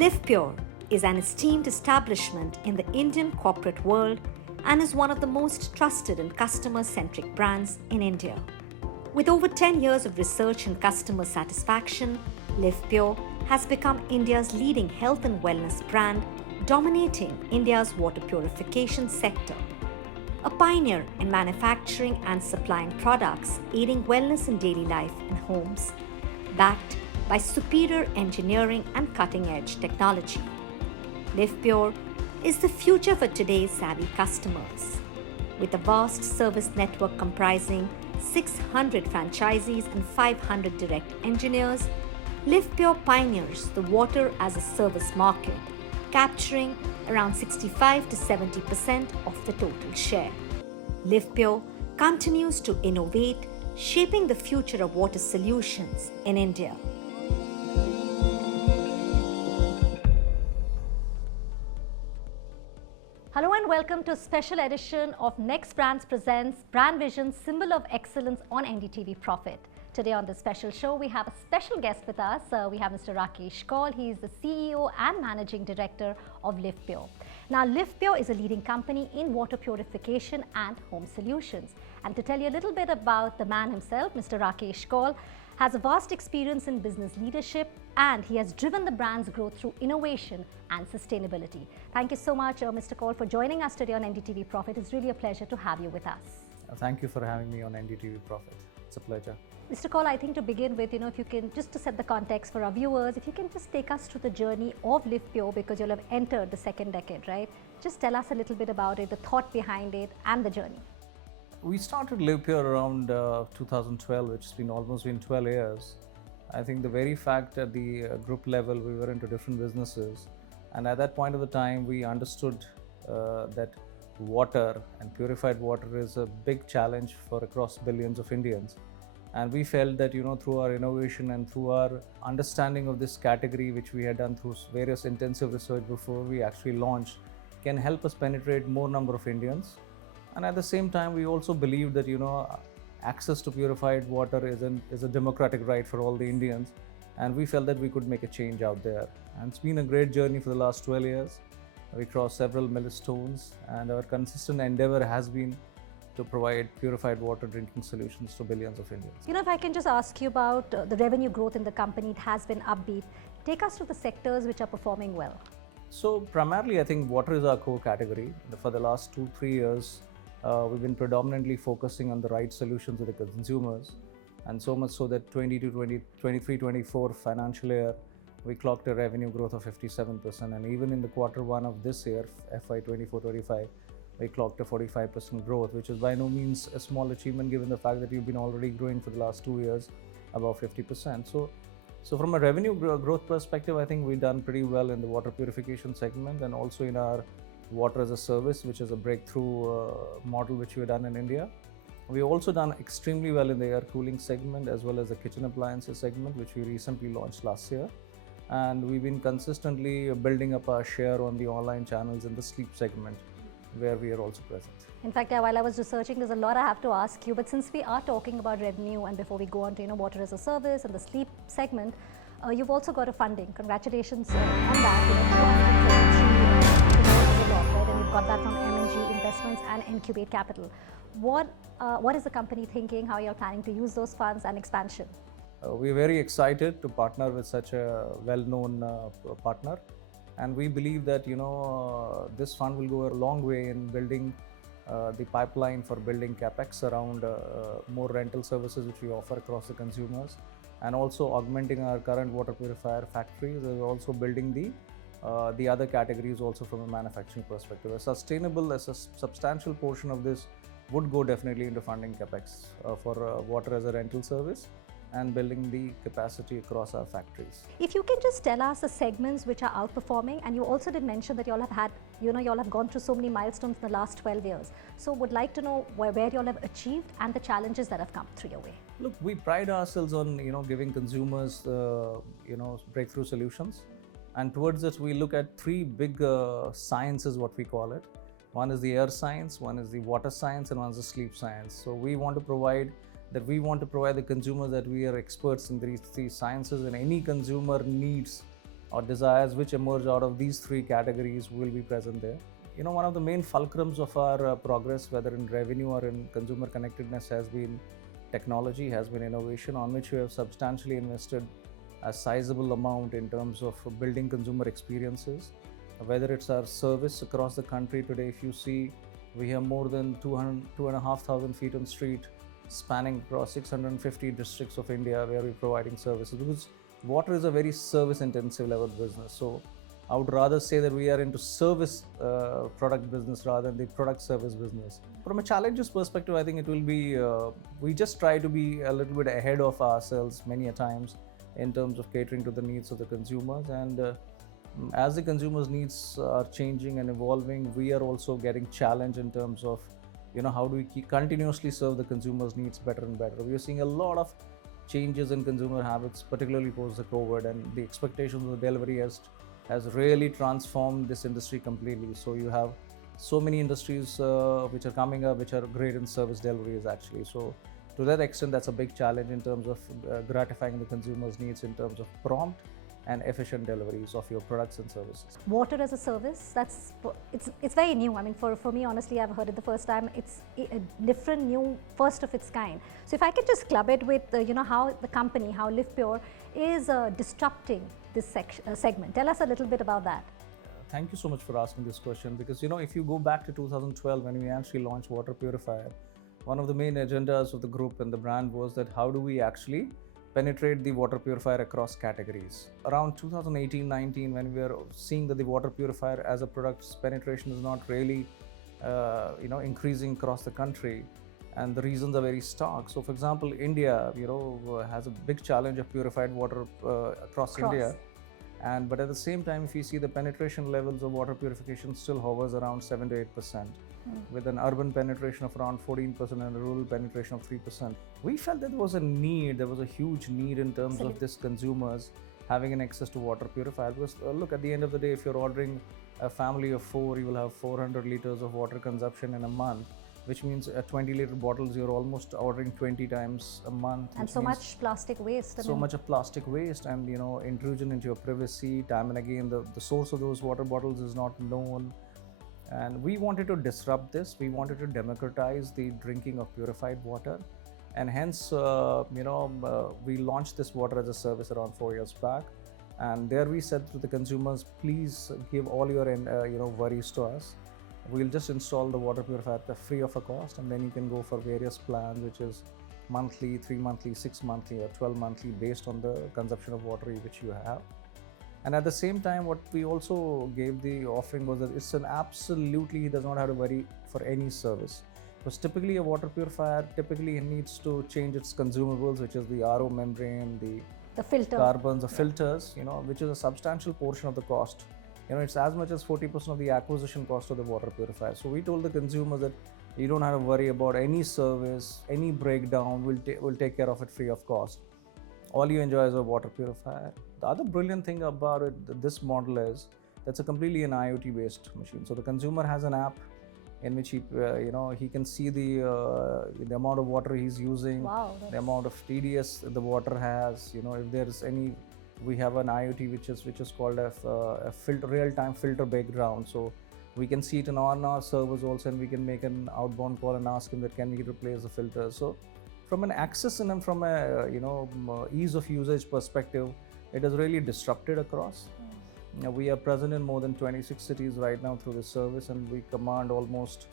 Livpure is an esteemed establishment in the Indian corporate world and is one of the most trusted and customer-centric brands in India. With over 10 years of research and customer satisfaction, Livpure has become India's leading health and wellness brand, dominating India's water purification sector. A pioneer in manufacturing and supplying products aiding wellness in daily life in homes, backed by superior engineering and cutting-edge technology. Livpure is the future for today's savvy customers. With a vast service network comprising 600 franchisees and 500 direct engineers, Livpure pioneers the water as a service market, capturing around 65 to 70% of the total share. Livpure continues to innovate, shaping the future of water solutions in India. Hello and welcome to a special edition of NexBrands presents Brand Vision, Symbol of Excellence on NDTV Profit. Today on this special show, we have a special guest with us. We have Mr. Rakesh Kaul. He is the CEO and Managing Director of Livpure. Now, Livpure is a leading company in water purification and home solutions. And to tell you a little bit about the man himself, Mr. Rakesh Kaul has a vast experience in business leadership, and he has driven the brand's growth through innovation and sustainability. Thank you so much, Mr. Kaul, for joining us today on NDTV Profit. It's really a pleasure to have you with us. Thank you for having me on NDTV Profit. It's a pleasure. Mr. Kaul, I think to begin with, if you can, just to set the context for our viewers, if you can just take us through the journey of Livpure, because you'll have entered the second decade, right? Just tell us a little bit about it, the thought behind it, and the journey. We started Livpure around 2012, which has been almost 12 years. I think the very fact at the group level, we were into different businesses. And at that point of the time, we understood that water and purified water is a big challenge for across billions of Indians. And we felt that, through our innovation and through our understanding of this category, which we had done through various intensive research before we actually launched, can help us penetrate more number of Indians. And at the same time, we also believe that, access to purified water is a democratic right for all the Indians. And we felt that we could make a change out there. And it's been a great journey for the last 12 years. We crossed several milestones, and our consistent endeavor has been to provide purified water drinking solutions to billions of Indians. If I can just ask you about the revenue growth in the company, it has been upbeat. Take us to the sectors which are performing well. So primarily, I think water is our core category. For the last 2-3 years, we've been predominantly focusing on the right solutions to the consumers. And so much so that 23-24 financial year, we clocked a revenue growth of 57%. And even in the quarter one of this year, FY 24-25, we clocked a 45% growth, which is by no means a small achievement given the fact that we've been already growing for the last 2 years above 50%. So from a revenue growth perspective, I think we've done pretty well in the water purification segment and also in our water as a service, which is a breakthrough model which we've done in India. We've also done extremely well in the air cooling segment as well as the kitchen appliances segment, which we recently launched last year. And we've been consistently building up our share on the online channels in the sleep segment, where we are also present. In fact, while I was researching, there's a lot I have to ask you, but since we are talking about revenue and before we go on to water as a service and the sleep segment, you've also got a funding. Congratulations on that. 233 crores is a lot, right? And you've got that from M&G Investments and Incubate Capital. What is the company thinking? How you're planning to use those funds and expansion? We're very excited to partner with such a well-known partner. And we believe that, this fund will go a long way in building the pipeline for building capex around more rental services which we offer across the consumers, and also augmenting our current water purifier factories, and also building the other categories also from a manufacturing perspective. A substantial portion of this would go definitely into funding capex for water as a rental service and building the capacity across our factories. If you can just tell us the segments which are outperforming, and you also did mention that you all have had, you all have gone through so many milestones in the last 12 years. So would like to know where you all have achieved and the challenges that have come through your way. Look, we pride ourselves on, giving consumers, breakthrough solutions. And towards this, we look at 3 big sciences, what we call it. One is the air science, one is the water science, and one is the sleep science. So we want to provide the consumers that we are experts in these 3 sciences, and any consumer needs or desires which emerge out of these three categories will be present there. One of the main fulcrums of our progress, whether in revenue or in consumer connectedness, has been technology, has been innovation, on which we have substantially invested a sizable amount in terms of building consumer experiences. Whether it's our service across the country today, if you see, we have more than 2,500 feet on street, spanning across 650 districts of India, where we're providing services, because water is a very service intensive level business. So I would rather say that we are into service product business rather than the product service business. From a challenges perspective, I think it will be, we just try to be a little bit ahead of ourselves many a times in terms of catering to the needs of the consumers. And as the consumers' needs are changing and evolving, we are also getting challenged in terms of, how do we continuously serve the consumers' needs better and better. We are seeing a lot of changes in consumer habits, particularly post the COVID, and the expectations of the delivery has really transformed this industry completely. So you have so many industries which are coming up, which are great in service deliveries actually. So to that extent, that's a big challenge in terms of gratifying the consumers' needs in terms of prompt and efficient deliveries of your products and services. Water as a service, it's very new. I mean, for me, honestly, I've heard it the first time. It's a different, new, first of its kind. So if I could just club it with, how the company, how Livpure is disrupting this segment. Tell us a little bit about that. Thank you so much for asking this question, because if you go back to 2012 when we actually launched water purifier, one of the main agendas of the group and the brand was that how do we actually penetrate the water purifier across categories. Around 2018-19, when we were seeing that the water purifier as a product's penetration is not really increasing across the country, and the reasons are very stark. So for example, India has a big challenge of purified water across India, but at the same time, if you see, the penetration levels of water purification still hovers around 7 to 8%, with an urban penetration of around 14% and a rural penetration of 3%. We felt that there was a huge need in terms of this consumers having an access to water purifier. Because look, at the end of the day, if you're ordering a family of 4, you will have 400 liters of water consumption in a month, which means at 20-liter bottles, you're almost ordering 20 times a month. And so much plastic waste. So much of plastic waste, and intrusion into your privacy. Time and again, the source of those water bottles is not known. And we wanted to disrupt this. We wanted to democratize the drinking of purified water. And hence, we launched this water as a service around 4 years back. And there we said to the consumers, please give all your worries to us. We'll just install the water purifier free of a cost, and then you can go for various plans, which is monthly, 3 monthly, 6 monthly, or 12 monthly, based on the consumption of water which you have. And at the same time, what we also gave the offering was that it's an absolutely, he does not have to worry for any service. Because typically a water purifier, it needs to change its consumables, which is the RO membrane, the filter, carbons, the filters, which is a substantial portion of the cost. It's as much as 40% of the acquisition cost of the water purifier. So we told the consumer that you don't have to worry about any service, any breakdown, we'll take care of it free of cost. All you enjoy is a water purifier. The other brilliant thing about this model is that's a completely an IoT based machine. So the consumer has an app in which he can see the amount of water he's using, the amount of TDS the water has. If there is any, we have an IoT which is called a real-time filter background. So we can see it on our servers also, and we can make an outbound call and ask him that can we replace the filter. So from an access and from a ease of usage perspective, it has really disrupted across. We are present in more than 26 cities right now through this service, and we command almost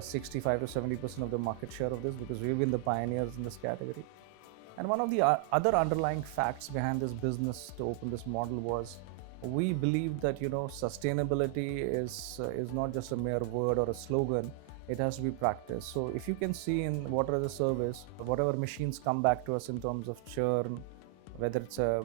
65 to 70% of the market share of this, because we've been the pioneers in this category. And one of the other underlying facts behind this business to open this model was we believe that sustainability is not just a mere word or a slogan. It has to be practiced. So if you can see in water as a service, whatever machines come back to us in terms of churn, whether it's a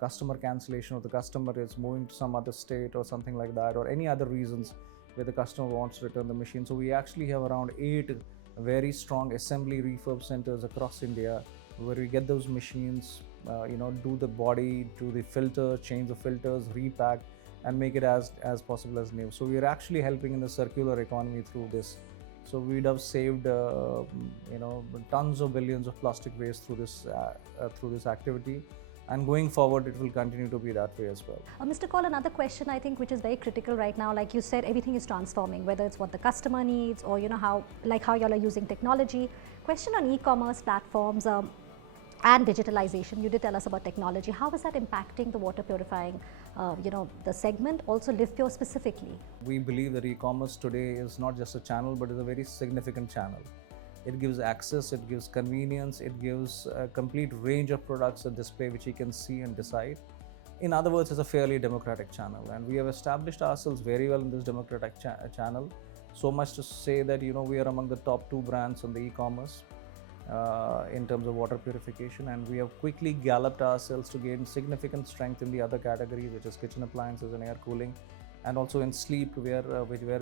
customer cancellation or the customer is moving to some other state or something like that, or any other reasons where the customer wants to return the machine. So we actually have around 8 very strong assembly refurb centers across India, where we get those machines, do the body, do the filter, change the filters, repack, and make it as possible as new. So we are actually helping in the circular economy through this. So we'd have saved, tons of billions of plastic waste through this activity. and going forward it will continue to be that way as well. Mr. Kaul, another question I think which is very critical right now, like you said, everything is transforming, whether it's what the customer needs or how y'all are using technology. Question on e-commerce platforms and digitalization. You did tell us about technology. How is that impacting the water purifying, the segment, also Livpure specifically? We believe that e-commerce today is not just a channel, but is a very significant channel. It gives access, it gives convenience, it gives a complete range of products at display which you can see and decide. In other words, it's a fairly democratic channel, and we have established ourselves very well in this democratic channel. So much to say that we are among the top 2 brands on the e-commerce in terms of water purification, and we have quickly galloped ourselves to gain significant strength in the other categories, which is kitchen appliances and air cooling, and also in sleep, where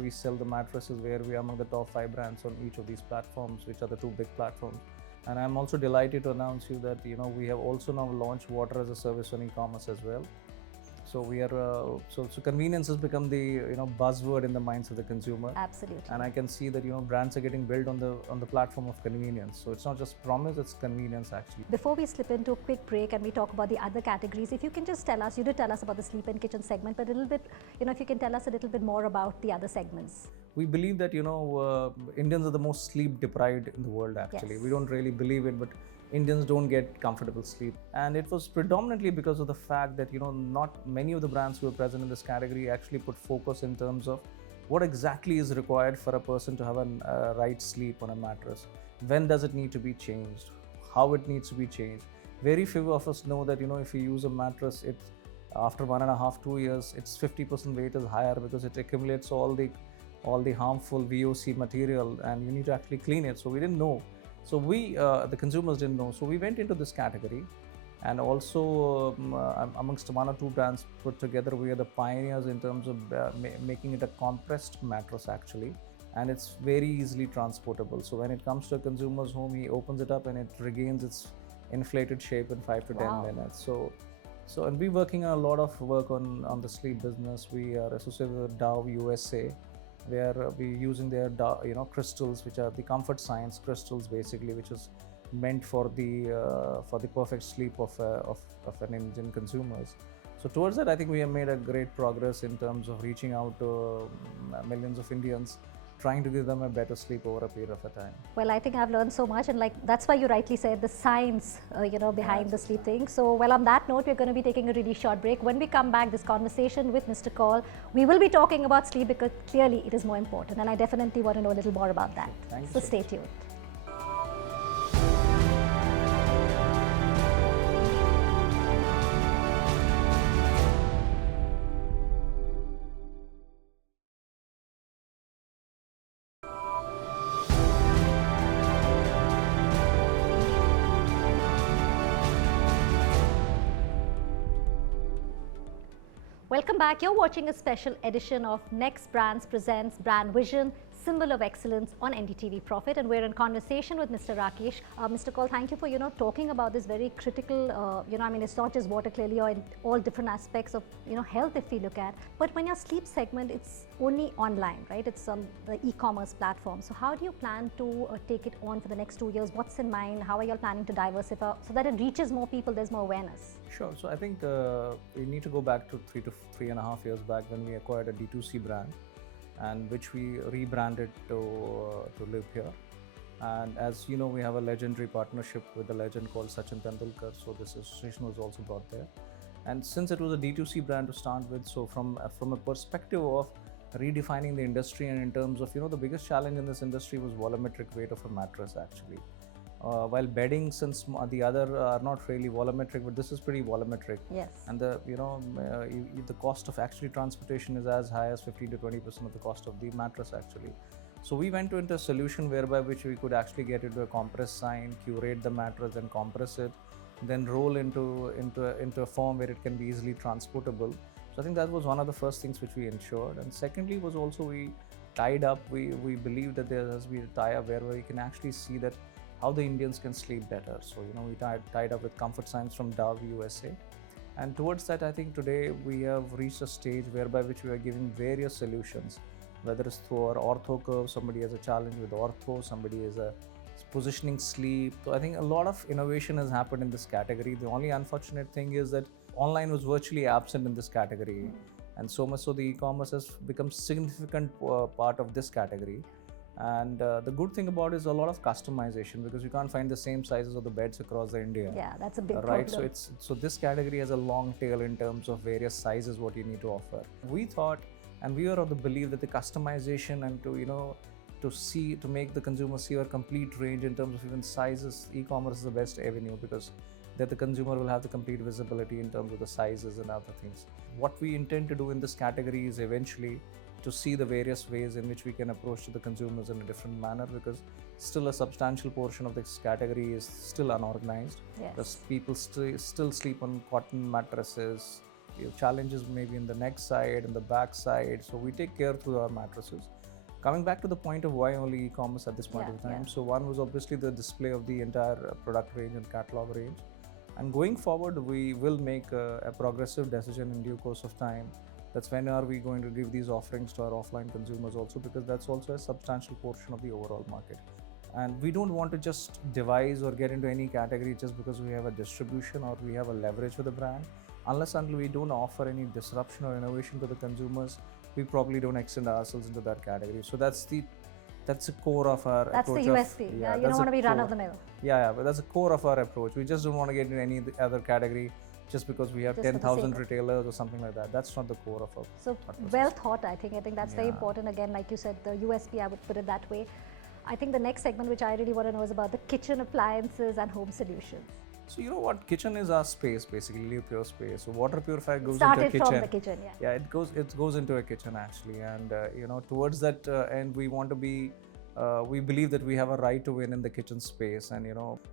we sell the mattresses, where we are among the top 5 brands on each of these platforms, which are the 2 big platforms. And I'm also delighted to announce you that we have also now launched water as a service on e-commerce as well. So we are so convenience has become the buzzword in the minds of the consumer. Absolutely. And I can see that brands are getting built on the platform of convenience. So it's not just promise, it's convenience actually. Before we slip into a quick break and we talk about the other categories, if you can just tell us, you did tell us about the sleep and kitchen segment, but a little bit, if you can tell us a little bit more about the other segments. We believe that Indians are the most sleep deprived in the world actually. Yes. We don't really believe it, but Indians don't get comfortable sleep, and it was predominantly because of the fact that not many of the brands who are present in this category actually put focus in terms of what exactly is required for a person to have a right sleep on a mattress. When does it need to be changed? How it needs to be changed? Very few of us know that if you use a mattress, it's after 1.5 2 years, its 50% weight is higher because it accumulates all the harmful VOC material, and you need to actually clean it. So we didn't know. So the consumers didn't know. So we went into this category, and also amongst 1 or 2 brands put together, we are the pioneers in terms of making it a compressed mattress actually, and it's very easily transportable. So when it comes to a consumer's home, he opens it up and it regains its inflated shape in 5 to 10 minutes. So and we're working on a lot of work on the sleep business. We are associated with Dove USA, where we're using their crystals, which are the comfort science crystals basically, which is meant for the perfect sleep of an Indian consumers. So towards that, I think we have made a great progress in terms of reaching out to millions of Indians, trying to give them a better sleep over a period of a time. Well, I think I've learned so much, and that's why you rightly said the science, behind the sleep thing. So, well, on that note, we're going to be taking a really short break. When we come back, this conversation with Mr. Kaul, we will be talking about sleep because clearly it is more important, and I definitely want to know a little more about that. Thank you So so stay much. tuned. Welcome back. You're watching a special edition of NexBrands presents Brand Vision, Symbol of Excellence on NDTV Profit, and we're in conversation with Mr. Rakesh. Mr. Kaul, thank you for talking about this very critical. It's not just water, clearly, or in all different aspects of health if we look at. But when your sleep segment, it's only online, right? It's on the e-commerce platform. So how do you plan to take it on for the next 2 years? What's in mind? How are you planning to diversify so that it reaches more people? There's more awareness. Sure. So I think we need to go back to 3 to 3.5 years back when we acquired a D2C brand, and which we rebranded to Livpure. And as you know, we have a legendary partnership with a legend called Sachin Tendulkar, so this association was also brought there. And since it was a D2C brand to start with, so from a perspective of redefining the industry, and in terms of the biggest challenge in this industry was volumetric weight of a mattress actually. While bedding, since the other are not really volumetric, but this is pretty volumetric. Yes. And the the cost of actually transportation is as high as 15 to 20% of the cost of the mattress actually. So we went into a solution whereby which we could actually get into a compress sign, curate the mattress and compress it, then roll into a form where it can be easily transportable. So I think that was one of the first things which we ensured. And secondly was also we tied up, we believe that there has been a tie-up where we can actually see that how the Indians can sleep better. So we tied up with comfort science from Dove USA, and towards that I think today we have reached a stage whereby which we are giving various solutions, whether it's through our ortho curve. Somebody has a challenge with ortho, somebody is positioning sleep. So I think a lot of innovation has happened in this category. The only unfortunate thing is that online was virtually absent in this category, and so much so the e-commerce has become significant part of this category. And the good thing about it is a lot of customization, because you can't find the same sizes of the beds across the India. Yeah, that's a big Right. problem. So this category has a long tail in terms of various sizes what you need to offer. We thought, and we are of the belief that the customization and to make the consumer see our complete range in terms of even sizes, e-commerce is the best avenue, because that the consumer will have the complete visibility in terms of the sizes and other things. What we intend to do in this category is eventually to see the various ways in which we can approach to the consumers in a different manner, because still a substantial portion of this category is still unorganized. Yes. Because people still sleep on cotton mattresses. You have challenges maybe in the neck side and the back side. So we take care through our mattresses. Coming back to the point of why only e-commerce at this point of time. So one was obviously the display of the entire product range and catalog range. And going forward, we will make a progressive decision in due course of time. That's when are we going to give these offerings to our offline consumers also, because that's also a substantial portion of the overall market. And we don't want to just devise or get into any category just because we have a distribution or we have a leverage with the brand. Unless until we don't offer any disruption or innovation to the consumers, we probably don't extend ourselves into that category. So that's the core of our That's approach. That's the USP. You don't want to be run of the mill. Yeah, but that's the core of our approach. We just don't want to get into any other category just because we have 10,000 retailers or something like that. That's not the core of our So well thought, I think. I think that's very important. Again, like you said, the USP, I would put it that way. I think the next segment, which I really want to know, is about the kitchen appliances and home solutions. So you know what, kitchen is our space, basically, Livpure space. So water purifier goes Started into a kitchen. from the kitchen, yeah. Yeah, it goes into a kitchen actually, and towards that end, we want to be. We believe that we have a right to win in the kitchen space, and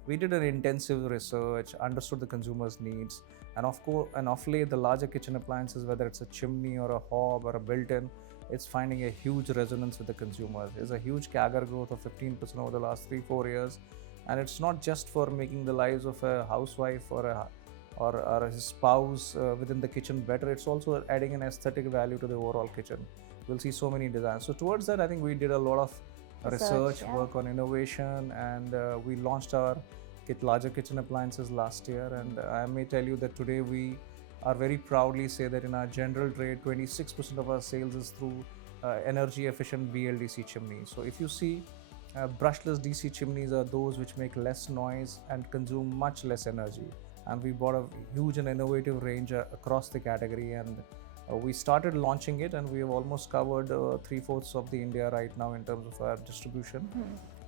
we did an intensive research, understood the consumer's needs, and of late the larger kitchen appliances, whether it's a chimney or a hob or a built-in, it's finding a huge resonance with the consumers. There's a huge CAGR growth of 15% over the last 3-4 years. And it's not just for making the lives of a housewife or a spouse within the kitchen better. It's also adding an aesthetic value to the overall kitchen. We'll see so many designs. So towards that, I think we did a lot of research work on innovation, and we launched our larger kitchen appliances last year. And I may tell you that today we are very proudly say that in our general trade, 26% of our sales is through energy efficient BLDC chimneys. So if you see, brushless DC chimneys are those which make less noise and consume much less energy. And we bought a huge and innovative range across the category, and we started launching it, and we have almost covered 3/4 of the India right now in terms of our distribution.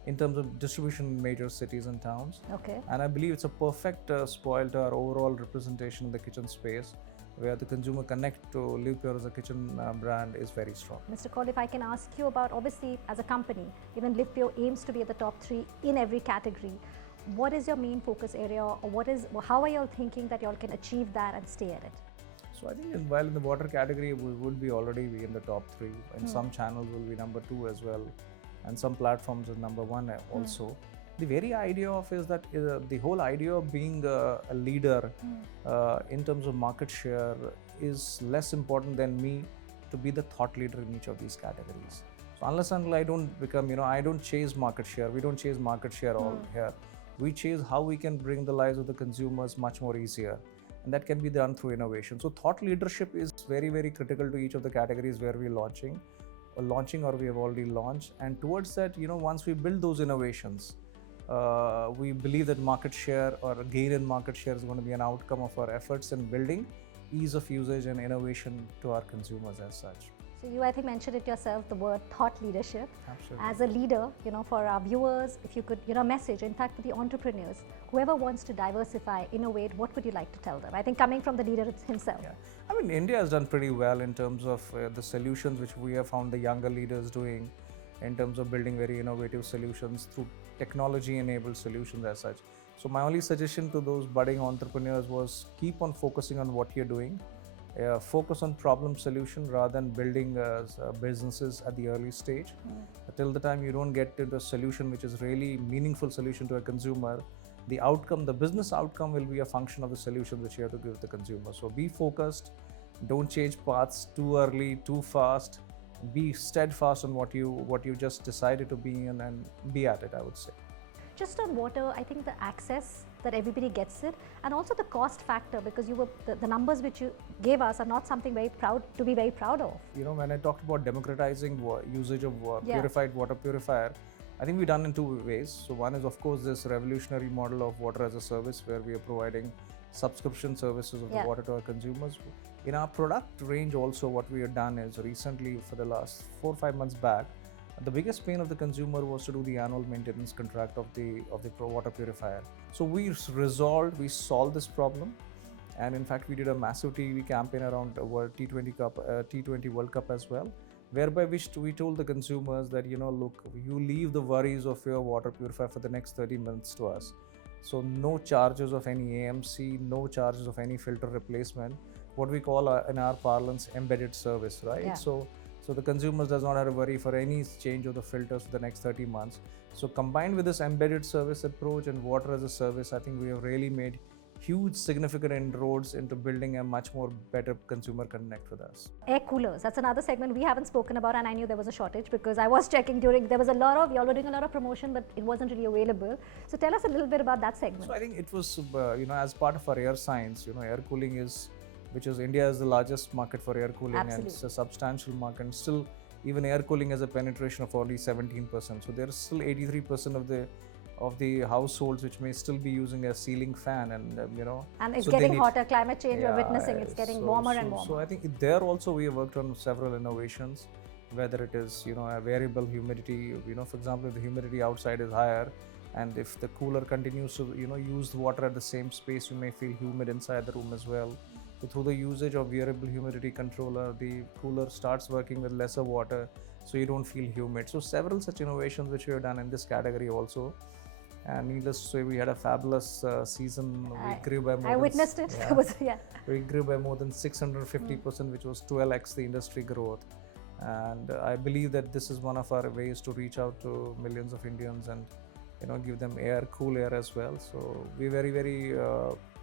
In terms of distribution in major cities and towns. Okay. And I believe it's a perfect spoil to our overall representation in the kitchen space, where the consumer connect to Livpure as a kitchen brand is very strong. Mr. Kaul, if I can ask you about, obviously as a company, even Livpure aims to be at the top 3 in every category. What is your main focus area, or how are you all thinking that you all can achieve that and stay at it? So I think while in the water category, we would be already in the top 3. In some channels will be number 2 as well. And some platforms is number 1 also. The very idea of is that the whole idea of being a leader in terms of market share is less important than me to be the thought leader in each of these categories. So unless until I don't become, I don't chase market share. We don't chase market share all here. We chase how we can bring the lives of the consumers much more easier. And that can be done through innovation. So thought leadership is very, very critical to each of the categories where we're launching or we have already launched. And towards that, once we build those innovations, we believe that market share or gain in market share is going to be an outcome of our efforts in building ease of usage and innovation to our consumers as such. So you, I think, mentioned it yourself, the word thought leadership. Absolutely. As a leader, for our viewers, if you could, message, in fact, for the entrepreneurs, whoever wants to diversify, innovate, what would you like to tell them? I think coming from the leader himself. Yeah. I mean, India has done pretty well in terms of the solutions which we have found the younger leaders doing in terms of building very innovative solutions through technology-enabled solutions as such. So my only suggestion to those budding entrepreneurs was keep on focusing on what you're doing. Focus on problem solution rather than building businesses at the early stage. Till the time you don't get to the solution which is really meaningful solution to a consumer, the business outcome will be a function of the solution which you have to give the consumer. So be focused, don't change paths too early, too fast. Be steadfast on what you just decided to be in, and be at it, I would say. Just on water, I think the access that everybody gets it, and also the cost factor, because the numbers which you gave us are not something to be very proud of. You know, when I talked about democratizing usage of Yeah. purified water purifier, I think we've done in two ways. So one is, of course, this revolutionary model of water as a service, where we are providing subscription services of the Yeah. water to our consumers. In our product range also, what we have done is recently, for the last 4 or 5 months back, the biggest pain of the consumer was to do the annual maintenance contract of the water purifier. So we solved this problem, and in fact we did a massive TV campaign around T20 World Cup as well, whereby we told the consumers that, you know, look, you leave the worries of your water purifier for the next 30 minutes to us. So no charges of any AMC, no charges of any filter replacement, what we call in our parlance embedded service, right? Yeah. So the consumers does not have to worry for any change of the filters for the next 30 months. So combined with this embedded service approach and water as a service, I think we have really made huge significant inroads into building a much more better consumer connect with us. Air coolers, that's another segment we haven't spoken about, and I knew there was a shortage because I was checking there was y'all were doing a lot of promotion, but it wasn't really available. So tell us a little bit about that segment. So I think it was, as part of our air science, air cooling India is the largest market for air cooling. Absolutely. And it's a substantial market. And still, even air cooling has a penetration of only 17%. So there is still 83% of the households which may still be using a ceiling fan, and And it's so getting hotter. Climate change, we're witnessing. It's getting warmer and warmer. So I think there also we have worked on several innovations, whether it is a variable humidity. For example, if the humidity outside is higher, and if the cooler continues to use the water at the same space, you may feel humid inside the room as well. So through the usage of variable humidity controller, the cooler starts working with lesser water, so you don't feel humid. So several such innovations which we have done in this category also. And needless to say, we had a fabulous season. We grew by more. I witnessed it. Yeah. We grew by more than 650%, which was 12x the industry growth. And I believe that this is one of our ways to reach out to millions of Indians and give them cool air as well. So we're very, very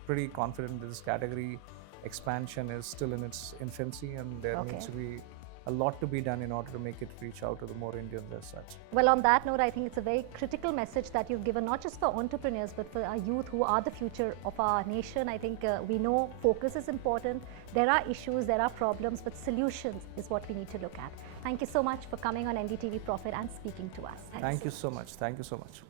pretty confident that this category expansion is still in its infancy, and there needs to be a lot to be done in order to make it reach out to the more Indians as such. Well, on that note, I think it's a very critical message that you've given, not just for entrepreneurs, but for our youth who are the future of our nation. I think we know focus is important. There are issues, there are problems, but solutions is what we need to look at. Thank you so much for coming on NDTV Profit and speaking to us. Thank you so much. Thank you so much.